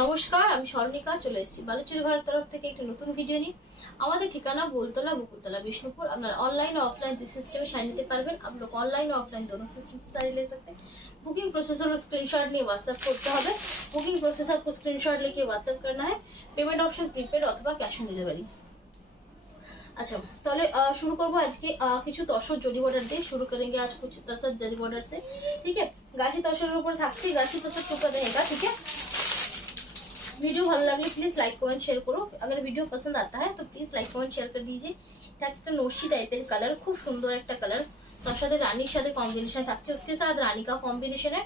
নমস্কার, আমি স্বর্ণিকা চলে এসেছি বালুচুরি ঘরের তরফ থেকে একটি নতুন ভিডিও নিয়ে। আমাদের ঠিকানা बोलतला बकुलतला बिष्णुपुर। আপনারা ऑनलाइन और ऑफलाइन जिस सिस्टम में शाइन लेते पारবেন। आप लोग ऑनलाइन और ऑफलाइन दोनों सिस्टम से साड़ी ले सकते हैं। बुकिंग प्रोसेस और स्क्रीनशॉट নিয়ে WhatsApp করতে হবে। बुकिंग प्रोसेस आपको स्क्रीनशॉट लेके WhatsApp करना है। पेमेंट ऑप्शन प्रीपेड অথবা ক্যাশ অন ডেলিভারি। अच्छा, তাহলে शुरू করব আজকে কিছু তসর জরি বর্ডার দিয়ে शुरू करेंगे आज कुछ तसर जरी बॉर्डर से। ठीक है, गाछी तसরের উপর থাকছে गाछी तसर टुका रहेगा। ठीक है, वीडियो ভালো লাগলে প্লিজ লাইক কমেন্ট শেয়ার করো। अगर वीडियो पसंद आता है तो प्लीज लाइक कमेंट शेयर कर दीजिए। এটা একটা নকশি টাইপের কালার, খুব সুন্দর একটা কালার। তার সাথে রানীর সাথে কম্বিনেশন থাকছে, उसके साथ रानी का कॉम्बिनेशन है।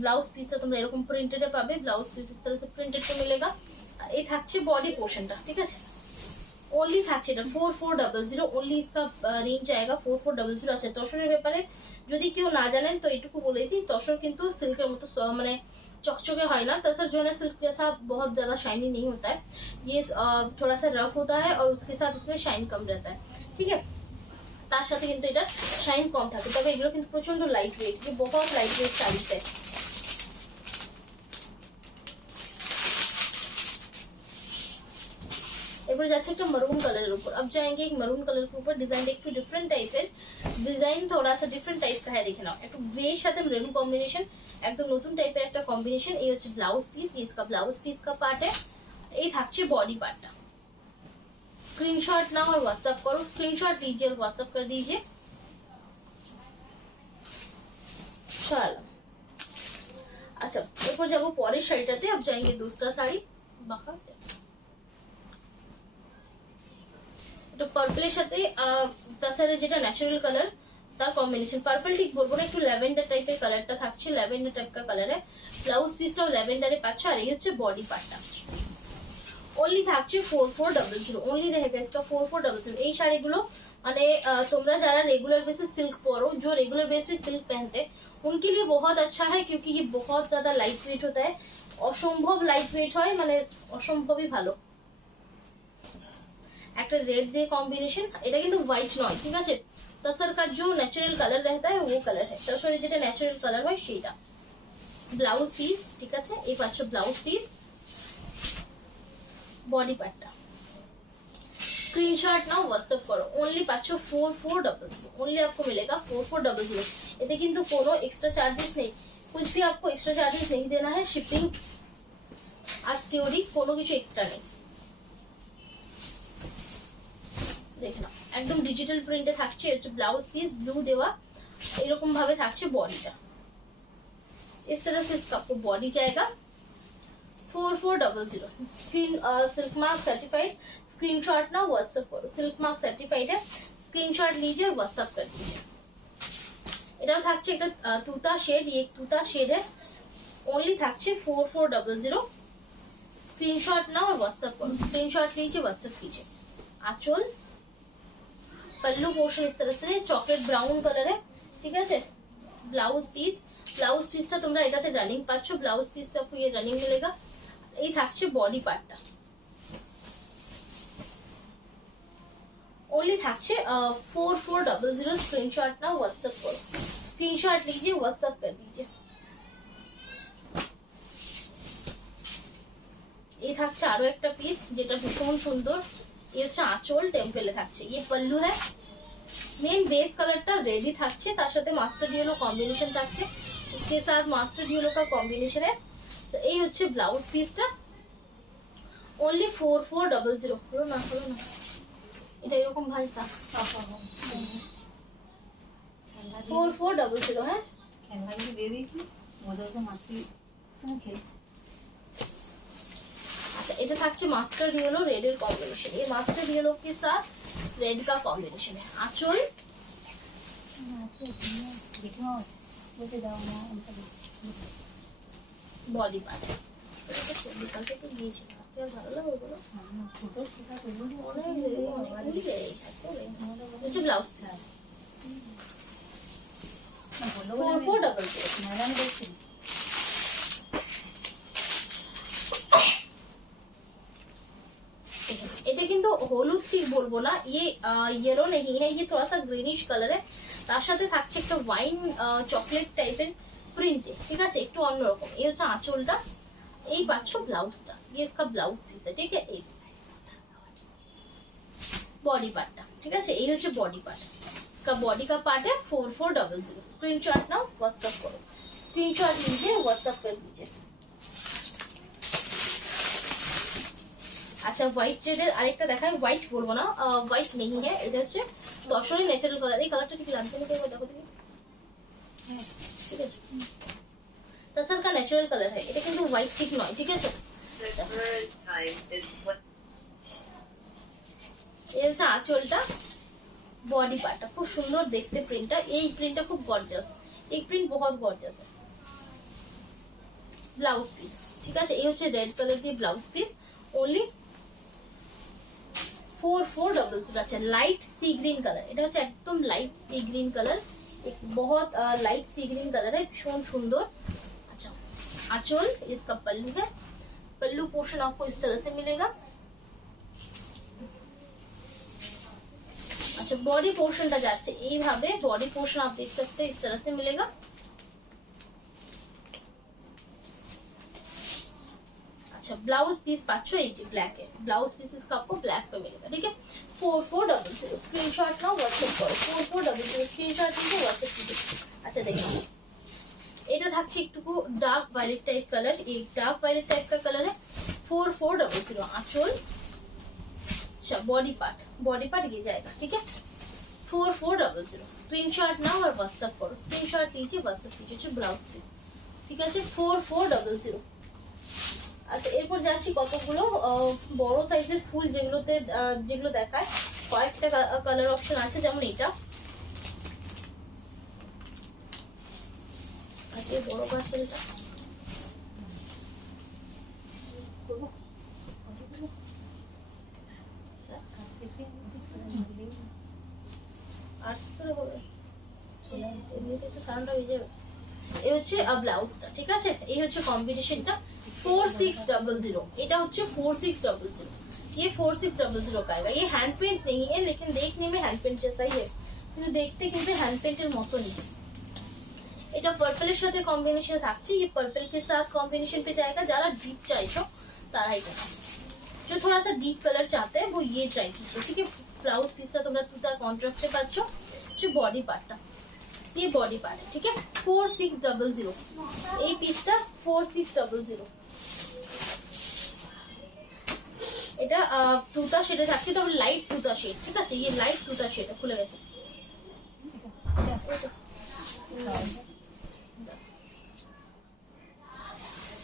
ব্লাউজ পিসটা তোমরা এরকম প্রিন্টেডে পাবে। ব্লাউজ পিস इस तरह से प्रिंटेड पे मिलेगा। আর এই থাকছে বডি পোরশনটা। ঠিক আছে, ओनली থাকছে এটা 4400। ओनली इसका रेंज आएगा 4400। আছে তসরের ব্যাপারে যদি কেউ না জানেন তো এটুকু বলে দিই, তসর কিন্তু সিল্কের মতো মানে चकचके है ना। तसर जो है ना सिल्क जैसा बहुत ज्यादा शाइनी नहीं होता है। ये थोड़ा सा रफ होता है और उसके साथ इसमें शाइन कम रहता है। ठीक है, তার সাথে কিন্তু এটা শাইন কম থাকে, তবে এগুলো কিন্তু প্রচন্ড লাইট ওয়েট। ये बहुत लाइट वेट साड़ीज है। এরপর যাচ্ছে একটা मरून कलर ऊपर। अब जाएंगे एक मरून कलर के ऊपर। डिजाइन একটু डिफरेंट টাইপের, ডিজাइन थोड़ा सा डिफरेंट टाइप का है। देखे नाও, একটু গ্রে সাথে মেরুন কম্বিনেশন, একদম নতুন টাইপের একটা কম্বিনেশন। এই হচ্ছে ব্লাউজ পিস, ये इसका ब्लाउज पीस का पार्ट है। এই থাকছে बॉडी पार्टটা। स्क्रीनशॉट नाओ और व्हाट्सएप करो। स्क्रीनशॉट लीजिए और व्हाट्सएप कर दीजिए। चलो, अच्छा এরপর যাবো পরের শাড়িটাতে। अब जाएंगे दूसरा শাড়ি। বাঁকা এটা পার্পলের সাথে তাছাড়া যেটা ন্যাচারাল কালার তার কম্বিনেশন। পার্পল ঠিক বলবো না, একটু ল্যাভেন্ডার টাইপের কালারটা থাকছে। ল্যাভেন্ডার টাইপ का कलर है। ব্লাউজ পিসটাও ল্যাভেন্ডারে পাচ্ছ। আর এই হচ্ছে বডি পার্টটা। ओनली থাকছে 4400। ओनली रहेगा इसका 4400। এই শাড়িগুলো মানে তোমরা যারা রেগুলার বেসিস सिल्क পরো, जो रेगुलर बेस पे सिल्क पहनते हैं उनके लिए बहुत अच्छा है, क्योंकि ये बहुत ज्यादा लाइट वेट होता है। অসম্ভব লাইট ওয়েট হয়, মানে অসম্ভবই ভালো। একটা रेड দিয়ে কম্বিনেশন। এটা কিন্তু হোয়াইট নয়, ঠিক আছে। तसर का जो नेचुरल कलर रहता है वो कलर है। तसरे যেটা ন্যাচারাল কালার হয় সেটা। ব্লাউজ পিস, ঠিক আছে, এই পাচ্ছ ব্লাউজ পিস। বডি পার্টটা। स्क्रीनशॉट नाउ व्हाट्सएप करो। ओनली पाচ্ছ 4400। ओनली आपको मिलेगा 4400। এতে কিন্তু কোনো এক্সট্রা চার্जेस नहीं, कुछ भी आपको एक्स्ट्रा चार्जेस नहीं देना है। शिपिंग আর সিওডি কোনো কিছু এক্সট্রা নেই। দেখো, একদম ডিজিটাল প্রিন্টে থাকছে। হচ্ছে ব্লাউজ পিস ব্লু দেওয়া, এরকম ভাবে থাকছে বডিটা। इस तरह से इसका आपको बॉडी जाएगा 4400। Screen silk mark certified. Screenshot ना व्हाट्सएप करो। सिल्क मार्क सर्टिफाइड है, स्क्रीनशॉट लीजिए और व्हाट्सएप कर दीजिए। এটাও থাকছে একটা তুতা শেড। ये তুতা শেড है। ओनली থাকছে 4400। स्क्रीनशॉट ना और व्हाट्सएप करो। स्क्रीनशॉट लीजिए, व्हाट्सएप कीजिए। आंचल पल्लू पोर्शन इस तरह से चॉकलेट ब्राउन कलर है। ठीक है, ब्लाउज पीस। ब्लाउज পিসটা তোমরা এটাতে রানিং পাচ্ছ। ব্লাউজ পিসটা आपको ये রানিং मिलेगा। এই থাকছে বডি পার্টটা। ओनली থাকছে 4400। स्क्रीनशॉट ना व्हाट्सएप करो। स्क्रीनशॉट लीजिए, व्हाट्सएप कर दीजिए। এই থাকছে আরো একটা পিস যেটা ভীষণ সুন্দর। এই হচ্ছে আঁচল, টেম্পলে থাকছে। ये पल्लू है। মেন বেস কালারটা রেডি থাকছে, তার সাথে মাস্টার্ড ইয়েলো কম্বিনেশন থাকছে। इसके साथ मास्टर्ड येलो का कॉम्बिनेशन है। तो এই হচ্ছে ব্লাউজ পিসটা। ओनली 4400। হলো না, হলো না, এটা এরকম ভাঁজটা 4400। হ্যাঁ, খেলনা দিয়ে দিয়েছি, মজা তো মাসি সঙ্গে খেলছে। अच्छा, এটা থাকছে মাস্টার্ড येलो रेड এর कॉम्बिनेशन। ये मास्टर्ड येलो के साथ रेड का कॉम्बिनेशन है। आंचल बॉडी पार्ट निकालते तो दिएছিল, আপনার ভালো লাগে ওগুলো? ছোট সেটা করবো হচ্ছে ব্লাউজ পিস 4400। ম্যাডাম দেখছি এটা কিন্তু হলুদ ঠিক বলবো না, ये येलो नहीं है, ये थोड़ा सा ग्रीनिश कलर है। তার সাথে থাকছে একটা ওয়াইন চকলেট টাইপের প্রিন্টে। ঠিক আছে, একটু অন্যরকম। এই হচ্ছে আঁচলটা। এই পাচ্ছ ব্লাউজটা, ये इसका ব্লাউজ পিস है, ठीक है। এই बॉडी पार्ट, ठीक है। এই হচ্ছে बॉडी पार्ट, इसका बॉडी का पार्ट है 4400। स्क्रीनशॉट नाउ, व्हाट्सएप करो, स्क्रीनशॉट लीजिए, व्हाट्सएप कर दीजिए। আচ্ছা হোয়াইট শেডের আরেকটা দেখাই, হোয়াইট বলবো না, হোয়াইট নেই হ্যাঁ, এটা হচ্ছে তসরের ন্যাচারাল কালার। এই কালারটা ঠিক লাগছে না, দেখো দেখো দেখি, ঠিক আছে, तसर का नेचुरल कलर है, এটা কিন্তু হোয়াইট ঠিক নয়, ঠিক আছে। এই হচ্ছে আঁচলটা, बॉडी पार्टটা খুব সুন্দর দেখতে, প্রিন্টটা, এই প্রিন্টটা খুব গর্জিয়াস, এই প্রিন্ট बहुत গর্জিয়াস है। ব্লাউজ পিস, ঠিক আছে, এই হচ্ছে রেড কালার দিয়ে ব্লাউজ পিস, ओनली 4400। अच्छा लाइट सी ग्रीन कलर, এটা হচ্ছে একদম লাইট সি গ্রিন কালার, एक बहुत लाइट सी ग्रीन कलर है, भीषण सुंदर। अच्छा आंचल, इसका पल्लू है, पल्लू पोर्शन आपको इस तरह से मिलेगा। अच्छा बॉडी पोर्शनটা যাচ্ছে এইভাবে, बॉडी पोर्शन आप देख सकते हैं इस तरह से मिलेगा। अच्छा ब्लाउज पीस पाचो এই যে ब्लैक है, ब्लाउज पीस इसका आपको ब्लैक पे मिलेगा, ठीक है। 4400 स्क्रीनशॉट नाउ व्हाट्सएप करो, 4400 स्क्रीनशॉट लीजिए, व्हाट्सएप कीजिए। अच्छा देखो এটা থাকছে একটু ডার্ক ভায়োলেট টাইপ কালার, এই ডার্ক ভায়োলেট টাইপ का कलर है, 4400 आंचल। अच्छा बॉडी पार्ट ये जाएगा, ठीक है, 4400 स्क्रीनशॉट नाउ और व्हाट्सएप करो, स्क्रीनशॉट लीजिए, व्हाट्सएप कीजिए। ब्लाउज पीस ঠিক আছে 4400। আচ্ছা এরপর যাচ্ছি কতগুলো বড় সাইজের ফুল, যেগুলোতে যেগুলো দেখায় কয়েকটা কালার অপশন আছে, যেমন এটা। আচ্ছা এই বড় পার্সেলটা এমনিতে তো সাউন্ডটা হয়ে যাবে। এই হচ্ছে ব্লাউজটা, ঠিক আছে, এই হচ্ছে কম্বিনেশনটা 4600, এটা হচ্ছে 4600। ये 4600 का आएगा। ये हैंड पेंट नहीं है, लेकिन देखने में हैंड पेंट जैसा ही है, কিন্তু দেখতে কিন্তু हैंड पेंटेर মতো নেই। এটা পার্পলের সাথে কম্বিনেশন থাকছে, ये पर्पल के साथ कॉम्बिनेशन पे जाएगा। যারা ডিপ চাইছো তারা এটা, जो थोड़ा सा डीप कलर चाहते हैं वो ये ट्राई कीजिए, ठीक है। ब्लाउज पीसটা তোমরা তুতা কন্ট্রাস্টে পাচ্ছো, যে বডি পার্টটা, ये बॉडी पार्ट है, ठीक है। 4600 এই পিসটা 4600। এটা তুতা শেডে থাকছে, তবে লাইট তুতা শেড, ঠিক আছে, ये লাইট তুতা শেড খুলে গেছে।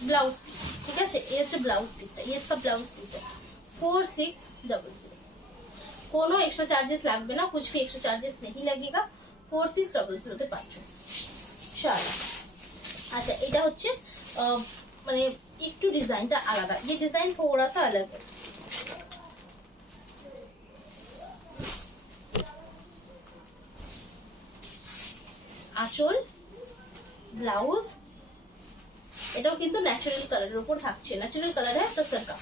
ब्लाउज ठीक है, ये হচ্ছে ব্লাউজ পিসটা, ये इसका ब्लाउज पीस है 4600। কোনো এক্সট্রা চার্जेस লাগবে না, कुछ भी एक्स्ट्रा चार्जेस नहीं लगेगा, 4600 তে পাচ্ছ শালা। আচ্ছা এটা হচ্ছে মানে একটু ডিজাইনটা আলাদা, ये डिजाइन थोड़ा सा अलग है। আঁচল, ব্লাউজ, এটাও কিন্তু ন্যাচারাল কালারের উপর থাকছে, ন্যাচারাল কালার है तसर का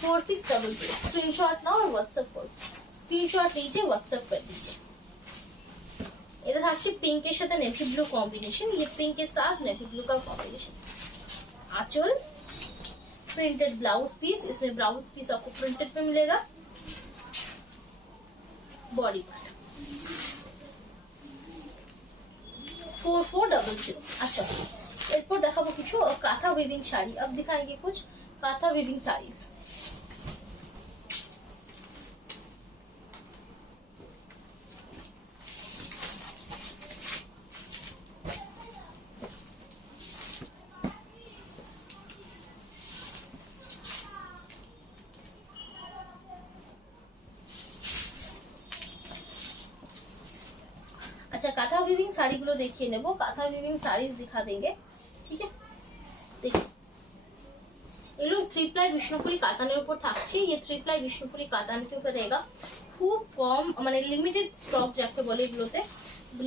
4600। स्क्रीनशॉट नाउ और व्हाट्सएप करो, स्क्रीनशॉट लीजिए, व्हाट्सएप कर दीजिए। এটা থাকছে পিঙ্কের সাথে নেভি ব্লু কম্বিনেশন, ये पिंक के साथ नेवी ब्लू का कॉम्बिनेशन। आंचल, प्रिंटेड ब्लाउज पीस, इसमें ब्लाउज पीस आपको प्रिंटेड पे मिलेगा। Body part 4400। अच्छा এরপর দেখাবো কিছু কাঁথা উইভিং শাড়ি, अब दिखाएंगे कुछ काथा वीविंग साड़ीज। अच्छा काथा वीविंग साड़ी गुलो देखिए नेबो, काथा वीविंग साड़ीज दिखा देंगे, ठीक है। देखिए এগুলো 3 প্লাই বিষ্ণুপুরি কাতানের উপর থাকছে, ये 3 প্লাই বিষ্ণুপুরি কাতান के ऊपर रहेगा। খুব কম মানে লিমিটেড স্টক যাকে বলে, এগুলোতে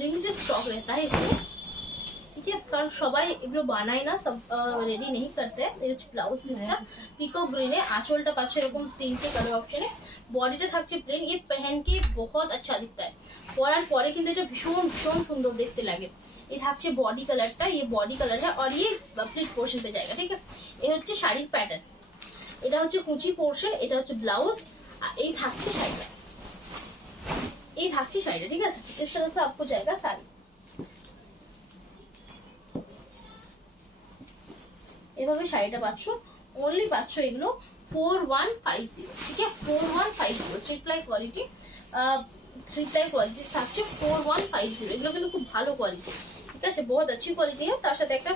লিমিটেড স্টক रहता है इसमें, ठीक है, কারণ সবাই এগুলো বানায় না, সব রেডি नहीं करते। এই হচ্ছে ব্লাউজ পিসটা পিকো গ্রিনে, আঁচলটা পাচ্ছ এরকম তিনটে কালার অপশনে, বডিটা থাকছে প্লেন। ये पहन के बहुत अच्छा दिखता है, পরার পরে কিন্তু এটা ভীষণ ভীষণ সুন্দর দেখতে লাগে। ये থাকছে বডি কালারটা, ये বডি কালার है और ये प्लीट पोर्शन पे जाएगा, ठीक है। ये হচ্ছে শাড়ির প্যাটার্ন, এটা হচ্ছে কুচি পোর্শন, এটা হচ্ছে ব্লাউজ, আর এই থাকছে শাড়িটা, এই থাকছে শাড়িটা, ঠিক আছে। इस तरह से आपको जाएगा साड़ी। এভাবে শাড়িটা পাচ্ছ, অনলি পাচ্ছ এগুলো 4150, ঠিক আছে 4150 three ply quality, three ply quality থাকছে 4150। এগুলো কিন্তু খুব ভালো কোয়ালিটি, ঠিক আছে, বহুত अच्छी কোয়ালিটি है। তার সাথে একটা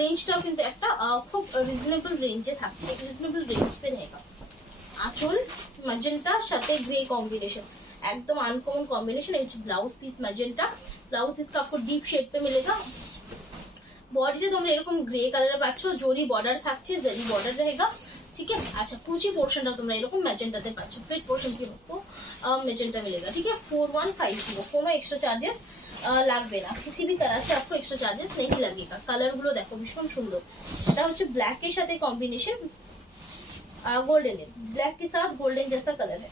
রেঞ্জটাও কিন্তু একটা খুব রিজনেবল রেঞ্জে থাকছে, রিজনেবল রেঞ্জ पे रहेगा। আঁচল ম্যাজেন্টার সাথে গ্রে कॉम्बिनेशन, एकदम अनकॉमन कॉम्बिनेशन। ये ब्लाउज पीस मैजेंटा, ब्लाउज इसका आपको डीप शेड पे मिलेगा। বডিতে তোমরা এরকম গ্রে কালারের পাচ্ছ, জরি বর্ডার থাকছে, জরি বর্ডার रहेगा, ठीक है। अच्छा कुची पोर्शनটা তোমরা এরকম ম্যাজেন্টাতে পাচ্ছ, প্লেট পোর্শন কি आपको मैजेंटा मिलेगा, ठीक है। 4150, কোনো এক্সট্রা চার্জেস লাগবে না, किसी भी तरह से आपको एक्स्ट्रा चार्जेस नहीं लगेगा। কালার গুলো দেখো ভীষণ সুন্দর, এটা হচ্ছে ব্ল্যাক এর সাথে কম্বিনেশন, गोल्डन है, ब्लैक के साथ गोल्डन जैसा कलर है।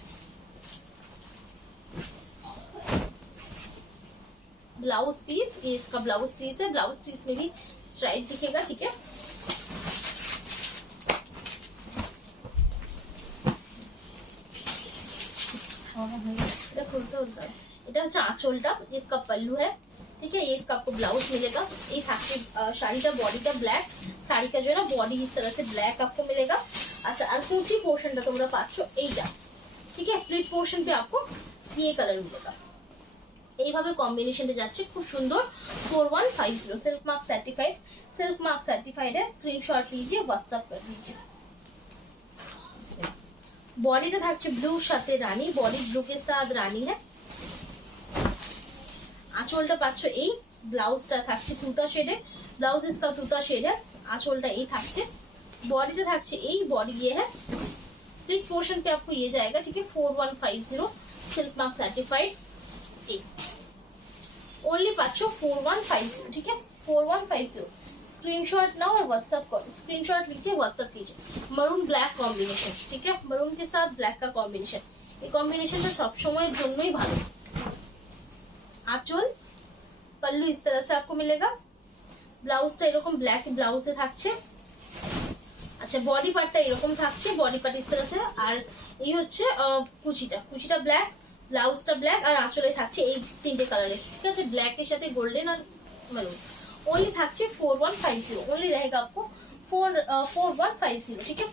ब्लाउज पीस, ये इसका ब्लाउज पीस है, ब्लाउज पीस में भी स्ट्राइप दिखेगा, ठीक है। এটা খুলতে হতো, এটা হচ্ছে আঁচলটা, इसका पल्लू है, ठीक है। ये इसका आपको ब्लाउज मिलेगा, ये থাকছে শাড়িটা, বডিটা ব্ল্যাক, শাড়ি का जो है ना बॉडी इस तरह से ब्लैक आपको मिलेगा। अच्छा और कुची पोर्शनটা তোমরা পাচ্ছ এইটা, ठीक है। प्लीट पोर्शन पे आपको ये कलर मिलेगा, এইভাবে কম্বিনেশনটা যাচ্ছে, খুব সুন্দর। 4150 silk mark certified, silk mark certified है, स्क्रीनशॉट लीजिए, व्हाट्सएप कर दीजिए। বডিতে থাকছে ব্লুর সাথে রানী, বডি ব্লু के साथ রানী है। আঁচলটা পাচ্ছ এই, ব্লাউজটা থাকছে তুতা শেডে, ব্লাউজ इसका তুতা শেড है, আঁচলটা এই থাকছে, বডিতে থাকছে এই, বডি ये है। प्लीट पोर्शन पे आपको ये जाएगा, ठीक है। 4150 सिल्क मार्क सर्टिफाइड, ओनली पाচ্ছ 4150, ठीक है 4150। स्क्रीनशॉट नाउ और व्हाट्सएप करो, स्क्रीनशॉट लीजिए, व्हाट्सएप कीजिए। मरून ब्लैक कॉम्बिनेशन, ठीक है, मरून के साथ ब्लैक का कॉम्बिनेशन, ये कॉम्बिनेशनটা সব সময়ের জন্যই ভালো। আঁচল पल्लू इस तरह से आपको मिलेगा, ব্লাউজটা এরকম ব্ল্যাক ব্লাউজে থাকছে। আচ্ছা বডি পার্টটা এরকম থাকছে, বডি পার্ট इस तरह से, আর এই হচ্ছে কুচিটা, কুচিটা ব্ল্যাক, ব্লাউজটা ব্ল্যাক, আর আঁচলে থাকছে এই তিনটে কালারে, ঠিক আছে, ব্ল্যাক এর সাথে গোল্ডেন আর মেরুন। ओनली থাকছে 4150, ओनली रहेगा आपको 4150, ठीक है।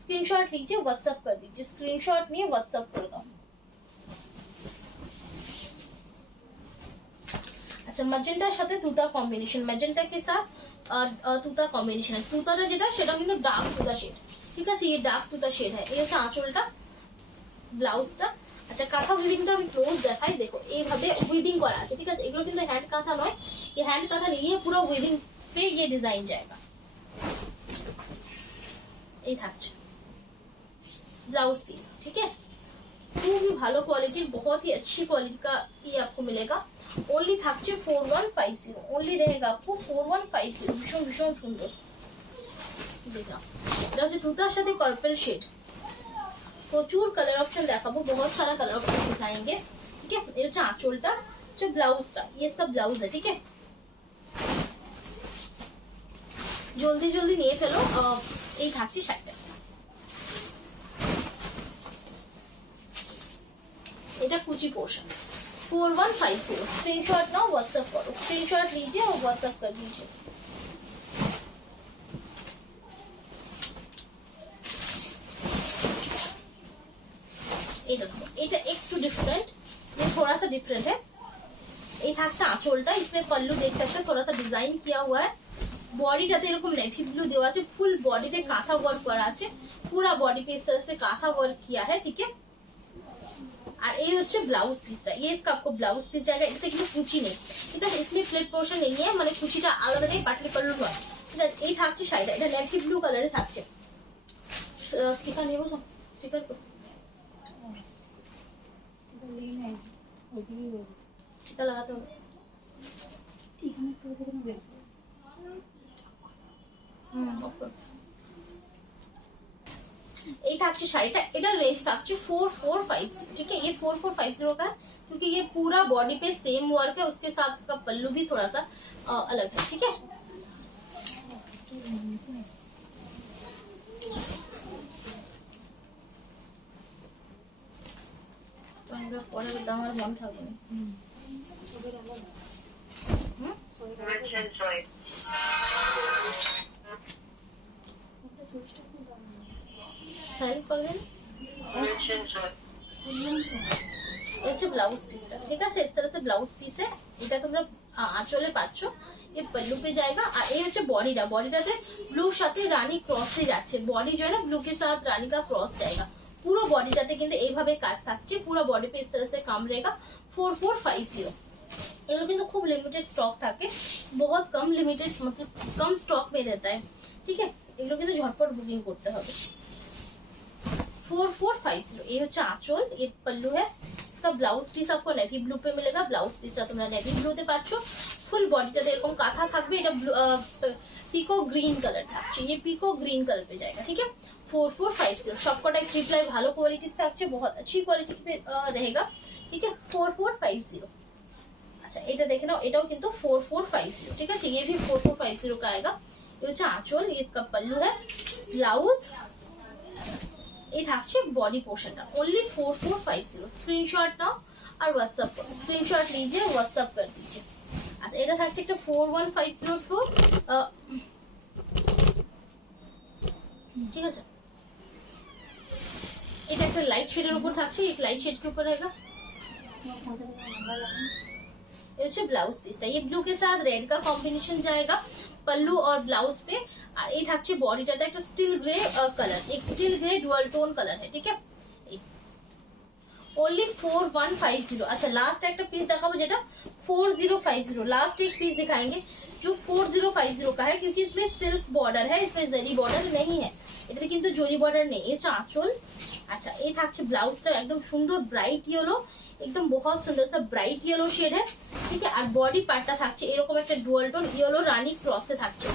स्क्रीनशॉट लीजिए, व्हाट्सएप कर दीजिए, स्क्रीनशॉट निয়ে व्हाट्सएप করে দাও। अच्छा मैजेंटाর সাথে তুতা কম্বিনেশন, मैजेंटा के साथ তুতা কম্বিনেশন है। তুতাটা যেটা সেটা কিন্তু ডার্ক তুতা শেড, ঠিক আছে, ये डार्क তুতা শেড है। এই হচ্ছে আঁচলটা, ব্লাউজটা। আচ্ছা কাঁথা উইভিংটা আমি ক্লোজ দেখাই, দেখো এইভাবে উইভিং করা আছে, ঠিক আছে। এগুলো কিন্তু হ্যান্ড কাঁথা নয়, ये हैंड काथा नहीं है, पूरा वीविंग पे ये डिजाइन जाएगा। ये থাকছে ब्लाउज पीस, ठीक है। खूब ही ভালো কোয়ালিটির, बहुत ही अच्छी क्वालिटी का ये आपको मिलेगा। ओनली থাকছে 4150, ओनली रहेगा आपको 4150, ভীষণ ভীষণ সুন্দর। যেটা এটা হচ্ছে তুতার সাথে পার্পল শেড, প্রচুর কালার অপশন দেখাবো, बहुत सारा कलर ऑप्शन दिखाएंगे, ठीक है। ये হচ্ছে আঁচলটা, जो ব্লাউজটা, ये इसका ब्लाउज है, ठीक है। জলদি জলদি নিয়ে ফেলো, এই থাকছে শাড়িটা। এটা কুচি পোর্শন 4150, स्क्रीनशॉट नाउ व्हाट्सएप करो, स्क्रीनशॉट लीजिए और व्हाट्सएप कर दीजिए। ये देखो এটা একটু ডিফারেंट, ये थोड़ा सा डिफरेंट है। ये থাকছে আঁচলটা, इसमें पल्लू देख सकते हैं, थोड़ा सा डिजाइन किया हुआ है। বডিটাতে এরকম নেভি ব্লু দেওয়া আছে, ফুল বডিতে কাঁথা ওয়ার্ক করা আছে, पूरा बॉडी पे इस तरह से काथा वर्क किया है, ठीक है। और ये হচ্ছে ব্লাউজ পিসটা, ये इसका आपको ব্লাউজ পিস जाएगा। इससे কিন্তু কুচি নেই, ঠিক আছে, इसमें প্লেট পোর্শন নেই, মানে কুচিটা আলাদা নেই, পাটলি পাল্লু নয়, ঠিক আছে। এই থাকছে শাড়িটা, এটা নেভি ব্লু কালারে থাকছে। স্টিকার নেবো, স্টিকার স্টিকার লাগাতে হবে, এই থাকছে শাড়িটা, এটার রেঞ্জ থাকছে 4450, ठीक है। ये 4450 का क्योंकि ये पूरा बॉडी पे सेम वर्क है, उसके साथ इसका पल्लू भी थोड़ा सा अलग है, ठीक है। তো আমরা পরে বলতে আমার মন থাকবে না। সাইড করবেন ब्लाउज पीस ठीक है। इस तरह से ब्लाउज पीस है, এটা তোমরা আঁচলে পাচ্ছ। ये पल्लू पे जाएगा আর এই হচ্ছে বডিটা, বডিটাতে ব্লুর সাথে রানী ক্রসে যাচ্ছে, বডি जो है ना ब्लू के साथ रानी का क्रॉस जाएगा। পুরো বডিটাতে কিন্তু এইভাবে কাজ থাকছে, পুরো বডি पे इस तरह से काम रहेगा। 4450 এগুলো কিন্তু খুব লিমিটেড স্টক থাকে, बहुत कम लिमिटेड मतलब कम स्टॉक में रहता है, ठीक है। এগুলো কিন্তু ঝটপট বুকিং করতে হবে। 4450 ये হচ্ছে আঁচল, ये पल्लू है। इसका ब्लाउज पीस आपको नेवी ब्लू पे मिलेगा, ब्लाउज पीसটা তোমরা নেভি ব্লুতে পাচ্ছ। ফুল বডিটাতে এরকম কাঁথা থাকবে, এটা পিকো গ্রিন কালার থাকছে, ये पिको ग्रीन कलर पे जाएगा, ठीक है। 4450 सबकटा रिप्लाई ভালো क्वालिटी থাকছে, बहुत अच्छी क्वालिटी पे रहेगा, ठीक है। 4450 अच्छा এটা দেখে নাও, এটাও কিন্তু 4450, ठीक है। ये भी 4450 का आएगा। ये হচ্ছে আঁচল, ये इसका पल्लू है, ब्लाउज এই থাকছে বডি পোর্শনটা। ओनली 4450 स्क्रीनशॉट नाओ और व्हाट्सएप करो, स्क्रीनशॉट लीजिए व्हाट्सएप कर दीजिए। अच्छा এটা থাকছে একটা 41504, ঠিক আছে। এটা একটা লাইট শেডের উপর থাকছে, एक लाइट शेड के ऊपर रहेगा। ये হচ্ছে ব্লাউজ পিসটা, ये ब्लू के साथ रेड का कॉम्बिनेशन जाएगा पल्लू और ब्लाउज पे। और ये থাকছে বডিটাতে একটা স্টিল গ্রে কালার, एक steel grey dual tone colour है, ठीक है। ओनली 4150। अच्छा लास्ट একটা পিস দেখাবো যেটা 4050, लास्ट एक पीस दिखाएंगे जो 4050 का है, क्योंकि इसमें सिल्क बॉर्डर है, इसमें जरी बॉर्डर नहीं है, এটাতে কিন্তু জরি বর্ডার নেই। এই চাঁচল। अच्छा এই থাকছে ব্লাউজটা একদম সুন্দর ব্রাইট ইয়েলো, एकदम बहुत सुंदर सा ब्राइट येलो शेड है, ठीक है। और बॉडी पार्टটা থাকছে এরকম একটা ডুয়াল টোন येलो রানী ক্রসে থাকছে।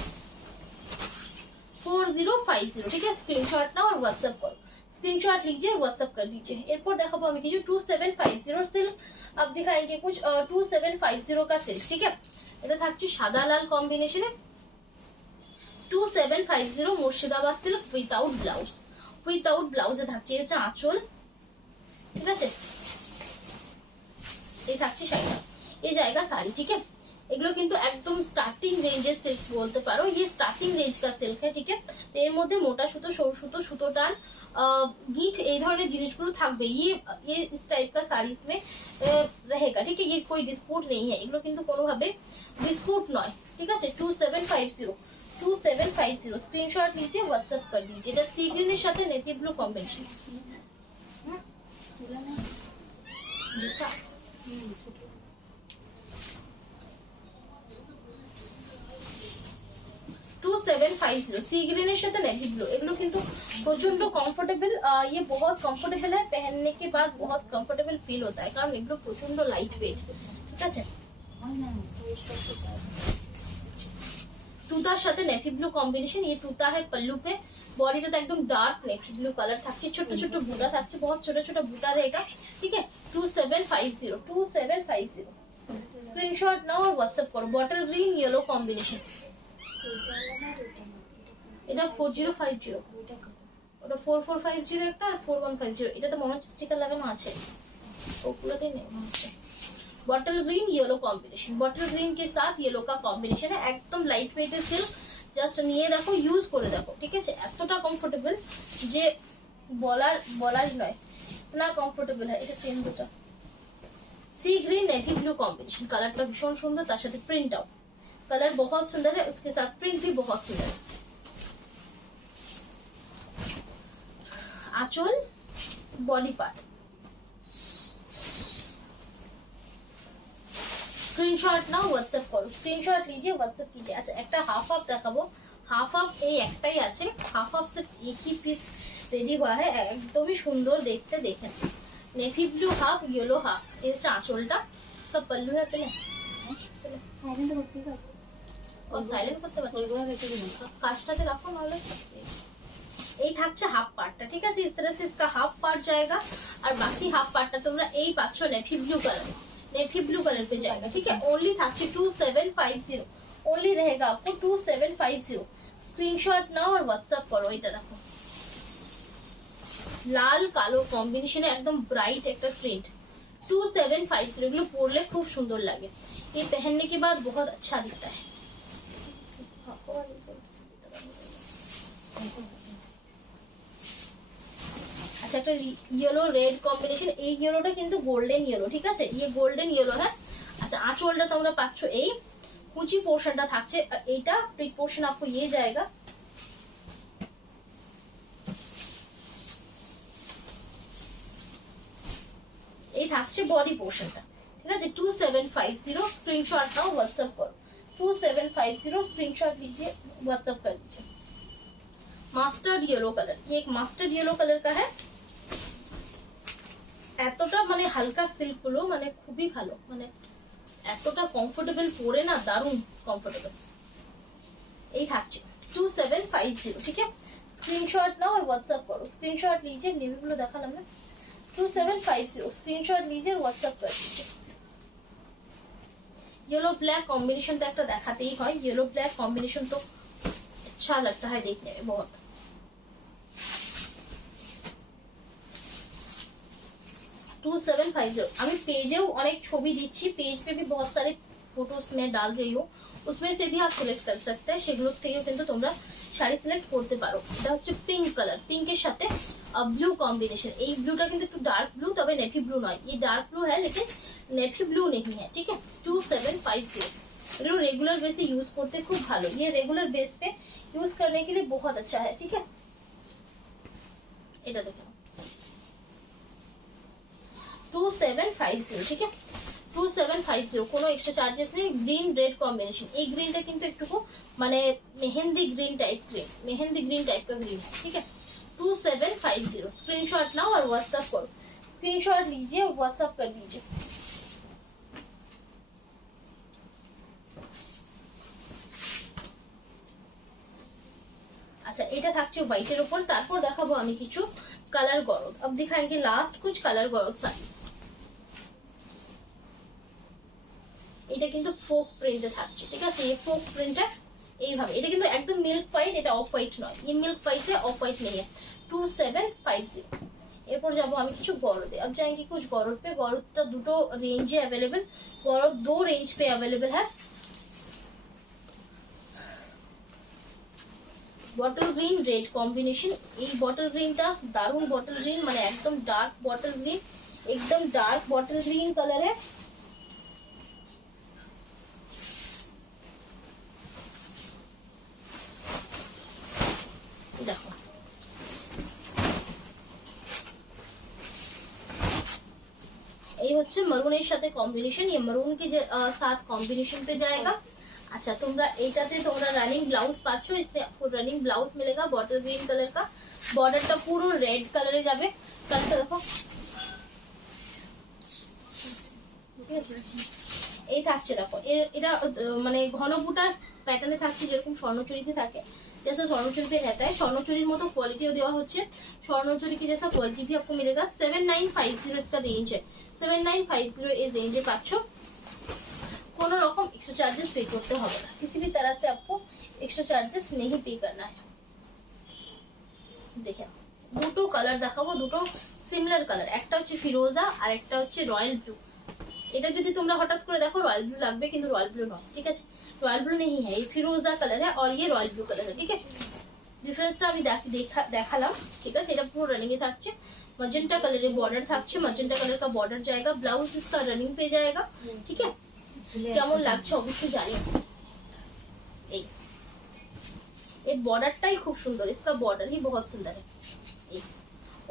4050, ठीक है। स्क्रीनशॉट नाओ और व्हाट्सएप करो, स्क्रीनशॉट लीजिए व्हाट्सएप कर दीजिए। एरপর দেখাবো আমি কিছু 2750 सिल्क, अब दिखाएंगे कुछ 2750 का सिल्क, ठीक है। এটা থাকছে সাদা লাল কম্বিনেশনে। 2750 Murshidabad silk without blouse, without ব্লাউজে থাকছে। এটা হচ্ছে আঁচল, ঠিক আছে। এই থাকছে শাড়িটা, এই জায়গা শাড়ি, ঠিক है। এগুলো কিন্তু একদম স্টার্টিং রেঞ্জের সিল্ক বলতে পারো, ये स्टार्टिंग रेंज का सिल्क है, ठीक है। তো এর মধ্যে মোটা সুতো, সরু সুতো, সুতো টান, গিট এই ধরনের জিনিসগুলো থাকবে। ये इस टाइप का साड़ी इसमें रहेगा, ठीक है। ये कोई डिस्प्यूट नहीं है, এগুলো কিন্তু কোনোভাবে डिस्प्यूट নয়, ঠিক আছে। 2750 स्क्रीनशॉट लीजिए व्हाट्सएप कर दीजिए। এটা সি গ্রিনের সাথে নেভি ব্লু কম্বিনেশন। जैसा 2750 सी ग्रीन সাথে नेवी ब्लू, এগুলো কিন্তু প্রচন্ড কমফোর্টেবল। ये बहुत कंफर्टेबल है, पहनने के बाद बहुत कंफर्टेबल फील होता है, কারণ এগুলো প্রচন্ড লাইট ওয়েট, ঠিক আছে। তুতার সাথে নেভি ব্লু কম্বিনেशन, ये তুতা है पल्लू पे। বডিটা একদম ডার্ক নেভি ব্লু কালার থাকছে, ছোট ছোট বুটা থাকছে, बहुत छोटा छोटा बुटा रहेगा, ठीक है। 2750 स्क्रीनशॉट नाउ और व्हाट्सएप करो। बॉटल ग्रीन येलो कॉम्बिनेशन, এটা 4050, ওটা 4450 একটা আর 4150। এটাতে মনে হচ্ছে স্টিকার লাগানো আছে, ওগুলোতেই নেই মনে হচ্ছে। Bottle green yellow combination, bottle green के साथ येलो का कॉम्बिनेशन है, एकदम लाइट वेट सिल्क। জাস্ট নিয়ে দেখো, ইউজ করে দেখো, ঠিক আছে। এতটা কমফোর্টেবল যে বলারই নয়, না কমফোর্টেবল है। এটা সেম দুটো सी ग्रीन नेवी ब्लू कॉम्बिनेशन, कलरটা ভীষণ সুন্দর, তার সাথে প্রিন্ট আউট कलर बहुत सुंदर है, उसके साथ प्रिंट भी बहुत सुंदर है। आंचल body part, screenshot now WhatsApp करो, स्क्रीनशॉट लीजिए व्हाट्सएप कीजिए। अच्छा একটা হাফ হাফ দেখাবো, হাফ হাফ এই একটাই আছে, হাফ হাফ सिर्फ एक ही पीस रेडी हुआ है, একদমই সুন্দর দেখতে। দেখেন navy blue half yellow half, এই হচ্ছে আঁচলটা। इसका पल्लू है, पहले সাইলেন্ট করতে পারো, ও সাইলেন্ট করতে পারছো, ওইগুলো রেখে দিন, কাজটাতে রাখো নাহলে এই থাকছে হাফ পার্টটা, ঠিক আছে। इस तरह से इसका हाफ पार्ट जाएगा और बाकी हाफ पार्टটা তোমরা এই পাচ্ছ navy blue colour, navy blue colour पे जाएगा, ठीक है। ओनली থাকছে 2750, ओनली रहेगा आपको 2750। स्क्रीनशॉट नाও और व्हाट्सएप करो। এটা দেখো লাল কালো কম্বিনেশনে একদম ব্রাইট একটা প্রিন্ট, 2750। এগুলো পরলে খুব সুন্দর লাগে, ये पहनने के बाद बहुत अच्छा दिखता है। আচ্ছা একটা ইয়েলো রেড কম্বিনেশন, এই ইয়েলোটা কিন্তু গোল্ডেন ইয়েলো, ঠিক আছে, ये গোল্ডেন ইয়েলো है। अच्छा आंचलটা তোমরা পাচ্ছ এই কুচি পোরশনটা থাকছে, এইটা প্রিট পোরশন आपको ये जाएगा। এই থাকছে বডি পোরশনটা, ঠিক আছে। 2750 स्क्रीनशॉट नाउ व्हाट्सएप करो, 2750 स्क्रीनशॉट लीजिए, व्हाट्सएप कर दीजिए। मास्टर्ड येलो कलर, ये एक मास्टर्ड येलो कलर का है। এতটা মানে হালকা সিল্ক গুলো মানে খুবই ভালো, মানে এতটা কমফোর্টেবল পরে না, দারুণ কমফোর্টেবল। এই থাকছে 2750, ठीक है। स्क्रीनशॉट नाउ और व्हाट्सएप करो, स्क्रीनशॉट लीजिए, नेवी ब्लू দেখালাম না, 2750 स्क्रीनशॉट लीजिए, व्हाट्सएप कर दीजिए। येलो ब्लैक कॉम्बिनेशन तो একটা দেখাতেই হয়, येलो ब्लैक कॉम्बिनेशन तो अच्छा लगता है देखने में बहुत। टू 2750। আমি পেজেও অনেক ছবি দিচ্ছি, পেজ पे भी बहुत सारे फोटोज मैं डाल रही हूँ, उसमें से भी आप सिलेक्ट कर सकते हैं, সেগুলোর থেকেও কিন্তু তোমরা শাড়ি সিলেক্ট করতে পারো। এটা হচ্ছে পিঙ্ক কালার, পিঙ্কের সাথে ব্লু কম্বিনেशन। এই ব্লুটা কিন্তু একটু ডার্ক ব্লू, তবে নেভি ব্লू নয়, ये डार्क ब्लू है लेकिन नेवी ब्लू नहीं है, ठीक है। 2750। এগুলো रेगुलर बेस पे यूज करते खूब ভালো, ये रेगुलर बेस पे यूज करने के लिए बहुत अच्छा है, ठीक है। এটা দেখো 2750, ठीक है। 2750 কোনো এক্সট্রা চার্জেস নেই। গ্রিন রেড কম্বিনেशन, এই গ্রিনটা কিন্তু একটু মানে mehndi green type green, mehndi green type का ग्रीन है, ठीक है। 2750 स्क्रीनशॉट नाउ और व्हाट्सएप करो, स्क्रीनशॉट लीजिए और व्हाट्सएप कर दीजिए। अच्छा এটা থাকছে হোয়াইটের উপর, তারপর দেখাবো আমি কিছু কালার গরদ। अब दिखाएंगे लास्ट कुछ कलर गरज साड़ीज। এটা কিন্তু ফোক প্রিন্টে থাকছে, ঠিক আছে। ये फोक प्रिंट है এইভাবে, এটা কিন্তু একদম মিল্ক হোয়াইট, এটা অফ হোয়াইট নয়, ये मिल्क व्हाइट है, ऑफ व्हाइट नहीं है। 2750। এরপর যাব আমি কিছু গরদে। अब जाएंगे कुछ गरद पे। गरदটা দুটো রেঞ্জে अवेलेबल, गरद दो रेंज पे अवेलेबल है। বটল গ্রিন রেড কম্বিনেশন, এই বটল গ্রিনটা দারুণ বটল গ্রিন, মানে একদম ডার্ক বটল গ্রিন, एकदम डार्क बॉटल ग्रीन कलर है। देखो ये হচ্ছে মেরুনের সাথে কম্বিনেশন, ये মেরুন के साथ कॉम्बिनेशन पे जाएगा। अच्छा তোমরা এইটাতে তোমরা রানিং ব্লাউজ পাচ্ছ, इसमें आपको रनिंग ब्लाउज मिलेगा बॉटल ग्रीन कलर का। बॉर्डरটা পুরো রেড কালারে যাবে, কালারটা দেখো, ঠিক আছে। এই থাকছে দেখো, এটা মানে ঘন বুটার প্যাটার্নে থাকছে, যেরকম স্বর্ণচুরিতে থাকে, जैसा स्वर्णचूड़ी पे रहता है। স্বর্ণচুরির মতো কোয়ালিটিও দেওয়া হচ্ছে, স্বর্ণচুরি की जैसा क्वालिटी भी आपको मिलेगा। 7950 इसका रेंज है, 7950 इस रेंज पाচ্ছ। কোনো রকম एक्स्ट्रा चार्जेस पे করতে হবে না, किसी भी तरह से आपको एक्स्ट्रा चार्जेस नहीं पे करना है। দেখেন দুটো কালার দেখাবো, দুটো সিমিলার কালার, একটা হচ্ছে ফিরোজা আর একটা হচ্ছে রয়্যাল ব্লু। এটা যদি তোমরা হঠাৎ করে দেখো রয়্যাল ব্লू লাগবে, কিন্তু রয়্যাল ব্লू নয়, ঠিক আছে। रॉयल ब्लू नहीं है, ये फिरोजा कलर है और ये रॉयल ब्लू कलर है, ठीक है। ডিফারেন্সটা আমি দেখালাম, ঠিক আছে। এটা পুরো রানিং এ থাকছে, मजेंटा कलर बॉर्डर থাকছে, मजेंटा कलर का बॉर्डर जाएगा, ब्लाउज इसका रनिंग पे जाएगा, ठीक है। কেমন লাগছে অবশ্যই জানিও। এই এই বর্ডারটাই খুব সুন্দর, इसका बॉर्डर ही बहुत सुंदर है। এই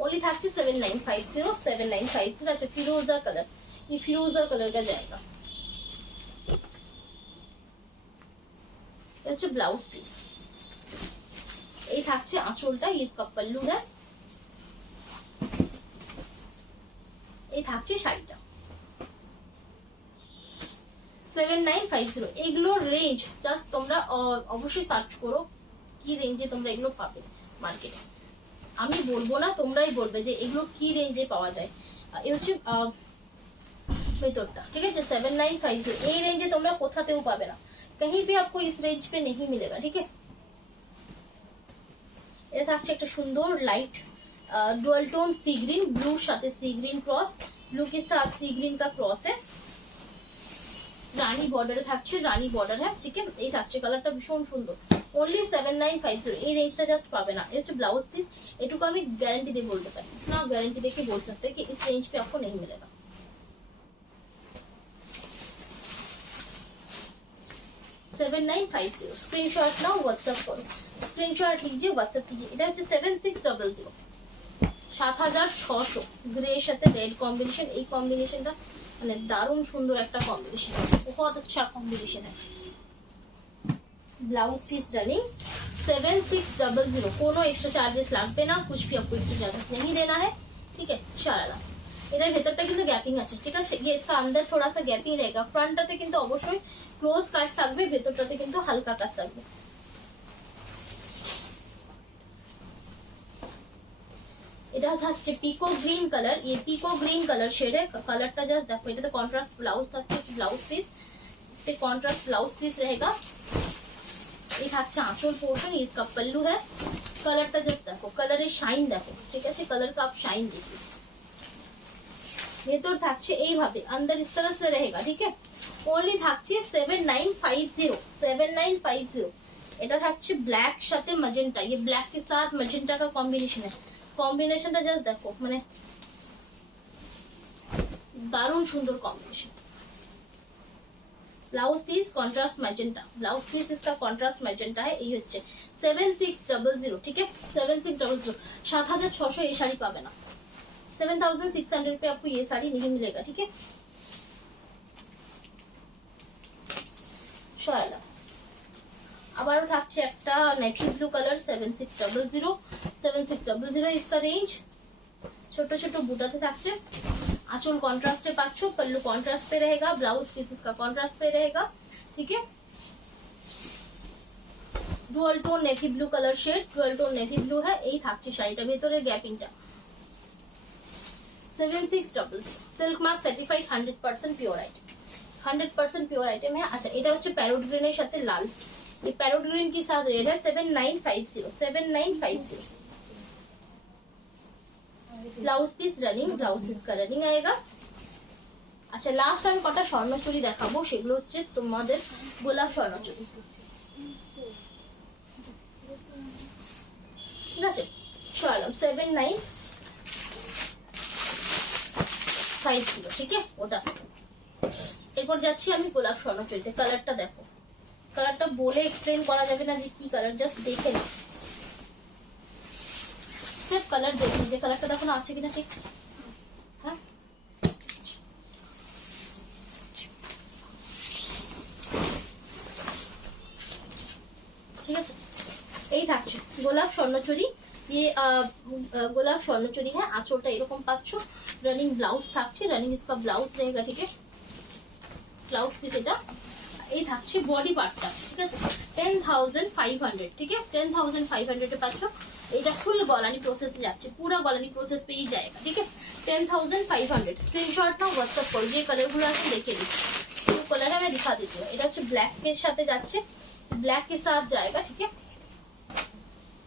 ओनली থাকছে 7950, 7950। अच्छा फिरोजा कलर, ये फिरोजा कलर का जाएगा, হচ্ছে ব্লাউজ পিস। এই থাকছে আঁচলটা, इसका पल्लू है। এই থাকছে শাড়িটা। 7950 এগুলোর রেঞ্জ জাস্ট তোমরা অবশ্যই সার্চ করো কি রেঞ্জে তোমরা এগুলো পাবে মার্কেটে। আমি বলবো না, তোমরাই বলবে যে এগুলো কি রেঞ্জে পাওয়া যায়। এই হচ্ছে ভেতরটা, ঠিক আছে 7950। এই রেঞ্জে তোমরা কোথাতেও পাবে না, कहीं भी आपको इस रेंज पे नहीं मिलेगा, ठीक है। এটা থাকছে একটা সুন্দর লাইট ডুয়াল টোन सी ग्रीन, ब्लू সাথে सी ग्रीन क्रॉस, ब्लू के साथ सी ग्रीन का क्रॉस है, রানী বর্ডারে থাকছে, রানী বর্ডার হ্যাঁ, ঠিক আছে। এই থাকছে কালারটা ভীষণ সুন্দর, অনলি 7950। এই রেঞ্জটা জাস্ট পাবে না। এই হচ্ছে ব্লাউজ পিস, এটুকু আমি গ্যারান্টি দিয়ে বলতে পারি না, गारंटी देके बोल सकते हैं कि इस रेंज पे आपको नहीं मिलेगा। 7950 स्क्रीनशॉट नाउ, व्हाट्सएप करो, स्क्रीनशॉट लीजिए, व्हाट्सएप कीजिए। এটা হচ্ছে 7600, 7600 গ্রে এর সাথে রেড কম্বিনেশন। এই কম্বিনেশনটা মানে দারুণ সুন্দর একটা কম্বিনেশন, बहुत अच्छा कॉम्बिनेशन है। ब्लाउज पीस रनिंग 7600, कोनो एक्स्ट्रा चार्जेस লাগবে না, कुछ भी आपको एक्स्ट्रा चार्जेस नहीं देना है, ठीक है। শারারা এটার ভেতরটা কিন্তু গ্যাপিং আছে, ঠিক আছে। ये इसका अंदर थोड़ा सा গ্যাপিং रहेगा, ফ্রন্টটাতে কিন্তু অবশ্যই ক্লোজ কাজ থাকবে, ভেতরটাতে কিন্তু হালকা কাজ থাকবে। এটা থাকছে পিকো গ্রিন কালার, ये पिको ग्रीन कलर शेड है। कलरটা জাস্ট দেখো, এটাতে কন্ট্রাস্ট ব্লাউজ থাকছে, ব্লাউজ পিস, इस पे कॉन्ट्रास्ट ब्लाउज पीस रहेगा। ये থাকছে আঁচল পোর্শন, इसका पल्लू है। कलरটা জাস্ট দেখো, কালারের শাইন দেখো, ঠিক আছে। कलर का आप शाइन देखिए, ভেতর থাকছে এইভাবে, अंदर इस तरह से रहेगा, ठीक है। ओनली থাকছে 7950, 7950। এটা থাকছে ব্ল্যাক সাথে ম্যাজেন্টা, ये ब्लैक के साथ मैजेंटा का कॉम्बिनेशन है। কম্বিনেশনটা জাস্ট দেখো, মানে দারুণ সুন্দর combination. Blouse piece contrast magenta, blouse piece इसका कॉन्ट्रास्ट मैजेंटा है। ये হচ্ছে 7600, ठीक है 7600। 7600 ये শাড়ি পাবে না, 7600 पे आपको ये साड़ी नहीं मिलेगा, ठीक है। শাড়ি আবারও থাকছে একটা নেভি ব্লু কালার, 7600, 7600 इसका रेंज। ছোট ছোট বুটাতে থাকছে, आंचल कॉन्ट्रास्ट पे पाচ্ছো, पल्लू कॉन्ट्रास्ट पे रहेगा, ब्लाउज पीस इसका कॉन्ट्रास्ट पे रहेगा, ठीक है। Dual tone navy blue colour shade, dual tone navy blue है। এই থাকছে শাড়িটা, ভেতরে গ্যাপিংটা। 7600 silk mark certified 100% pure item, 100% pure item है। अच्छा এটা হচ্ছে প্যারোট গ্রিনের সাথে লাল, ये पैरोट ग्रीन के साथ रेट है 7950, 7950। Blouse piece running, blouse piece running আয়েগা। আচ্ছা লাস্ট আমি কটা স্বর্ণচুরি দেখাবো, সেগুলো হচ্ছে তোমাদের গোলাপ স্বর্ণচুরি, ঠিক আছে। চলো 7950, ঠিক আছে ওটা। এরপর যাচ্ছি আমি গোলাপ স্বর্ণচুরিতে। কালারটা দেখো, কালারটা বলে এক্সপ্লেন করা যাবে না যে কি কালার, জাস্ট দেখে নাও, सिर्फ कलर देख लीजिए। कलरটা দেখো না আছে কিনা, ঠিক হ্যাঁ। ঠিক আছে, এই থাকছে গোলাপ স্বর্ণচুরি। ये গোলাপ স্বর্ণচুরি है। আঁচলটা এরকম পাচ্ছো, রানিং ব্লাউজ থাকছে, রানিং इसका ব্লাউজ रहेगा, ठीक है। ব্লাউজ পিস এটা। এই থাকছে বডি পার্টটা, ঠিক আছে 10500, ठीक है 10500 এ পাচ্ছো। এটা ফুল গলানি প্রসেসে যাচ্ছে, পুরো গলানি প্রসেস पे ही जाएगा, ठीक है 10500। স্ক্রিনশট নাও, হোয়াটসঅ্যাপ করো, যে কালারগুলো আছে দেখিয়ে দিচ্ছি। এই কালারটা আমি दिखा देती हूं। এটা হচ্ছে ব্ল্যাক এর সাথে যাচ্ছে, ব্ল্যাক के साथ जाएगा, ठीक है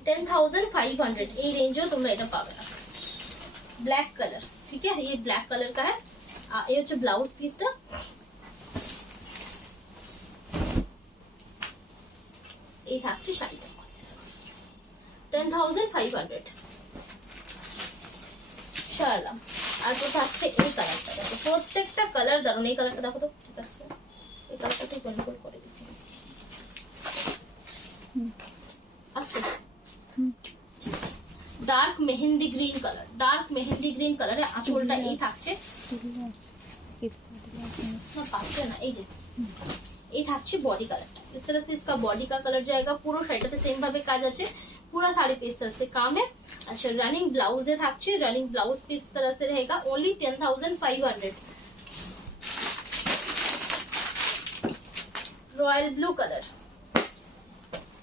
10500। এই রেঞ্জেও তোমরা এটা পাবে না। ব্ল্যাক কালার, ठीक है ये ब्लैक कलर का है। এই হচ্ছে ব্লাউজ পিসটা। এই থাকছে শাড়িটা 10500। শাড়ি আর তো থাকছে এই কালারটা, দেখো প্রত্যেকটা কালার দারুণ। এই কালারটা দেখো তো, ঠিক আছে এই কালারটা তুই কন্ট্রোল করে দিছি। আচ্ছা dark mehndi green colour, dark mehndi green কালারে আঁচলটা এই থাকছে না, পাচ্ছে না, এই যে এই থাকছে বডি কালারটা। इस तरह से इसका बॉडी का कलर जाएगा। পুরো শাড়িটাতে সেম ভাবে কাজ আছে, पूरा साड़ी पे इस तरह से काम है। अच्छा रनिंग ब्लाउज है থাকছে, रनिंग ब्लाउज पे इस तरह से रहेगा, ओनली 10500। रॉयल ब्लू कलर,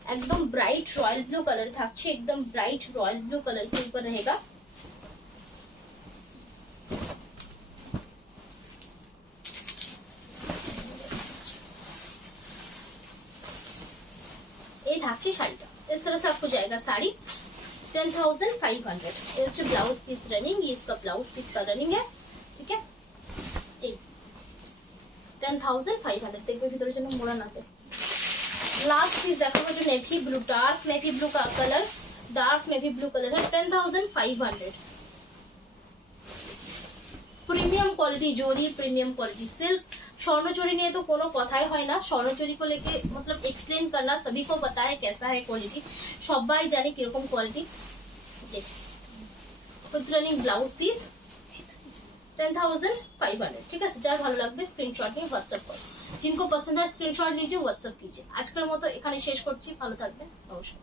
एकदम ब्राइट रॉयल ब्लू कलर থাকছে, एकदम ब्राइट रॉयल ब्लू कलर के ऊपर रहेगा। ये থাকছে শাড়িটা, इस तरह से आपको जाएगा साड़ी 10,500। ये হচ্ছে ब्लाउज पीस रनिंग, ये इसका ब्लाउज पीस का रनिंग है, ठीक है। 10,500 देखो ভিতরে যেন মোড়া না যায়। लास्ट पीस देखो जो navy blue, dark navy blue का colour, dark navy blue colour है 10,500। प्रीमियम क्वालिटी जोड़ी, प्रीमियम क्वालिटी सिल्क। स्वर्णचूड़ी নিয়ে তো কোনো কথাই হয় না, স্বর্ণচুরি को लेके मतलब एक्सप्लेन करना सभी को पता है कैसा है क्वालिटी, সবাই জানে কিরকম quality. With running blouse piece 10,500, ঠিক আছে। যার ভালো লাগবে স্ক্রিনশট নিয়ে হোয়াটসঅ্যাপ করো, जिनको पसंद है स्क्रीनशॉट लीजिए, व्हाट्सएप कीजिए। आजकल मतो एखाने शेष करছি, ভালো থাকবেন, নমস্কার।